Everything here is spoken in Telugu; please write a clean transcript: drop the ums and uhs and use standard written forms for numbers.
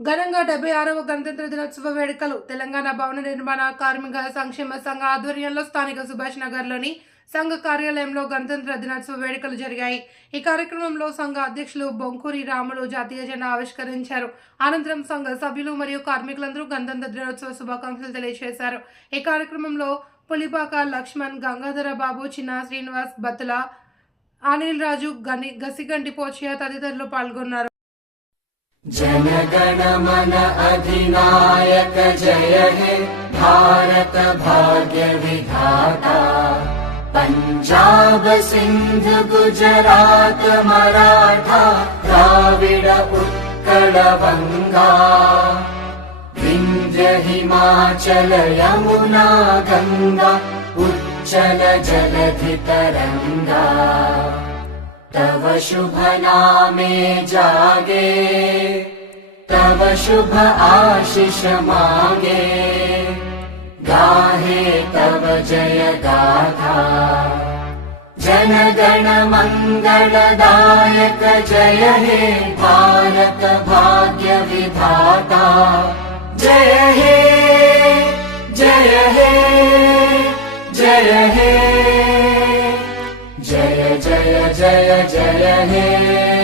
ఘనంగా 76వ గణతంత్ర దినోత్సవ వేడుకలు తెలంగాణ భవన నిర్మాణ కార్మిక సంక్షేమ సంఘ ఆధ్వర్యంలో స్థానిక సుభాష్ నగర్లోని సంఘ కార్యాలయంలో గణతంత్ర దినోత్సవ వేడుకలు జరిగాయి. ఈ కార్యక్రమంలో సంఘ అధ్యక్షులు బొంకూరి రాములు జాతీయ జెండా ఆవిష్కరించారు. అనంతరం సంఘ సభ్యులు మరియు కార్మికులందరూ గణతంత్ర దినోత్సవ శుభాకాంక్షలు తెలియజేశారు. ఈ కార్యక్రమంలో పులిపాక లక్ష్మణ్, గంగాధర బాబు, చిన్న శ్రీనివాస్, బత్తుల అనిల్ రాజు, గసిగంటి పోచయ్య తదితరులు పాల్గొన్నారు. जनगण मन अधिनायक जय हे भारत भाग्य विधाता। पंजाब सिंध गुजरात मराठा द्राविड उत्कल बंगा। विंध्य हिमाचल यमुना गंगा उच्चल जलधि तरंगा। तव शुभ नामे जागे, तव शुभ आशीष मागे। गाहे तव जय गाथा, जन गण मंगलदायक जय हे भारत भाग्य विधाता। जय हे जय हे जय हे, जय जय जय जय हे।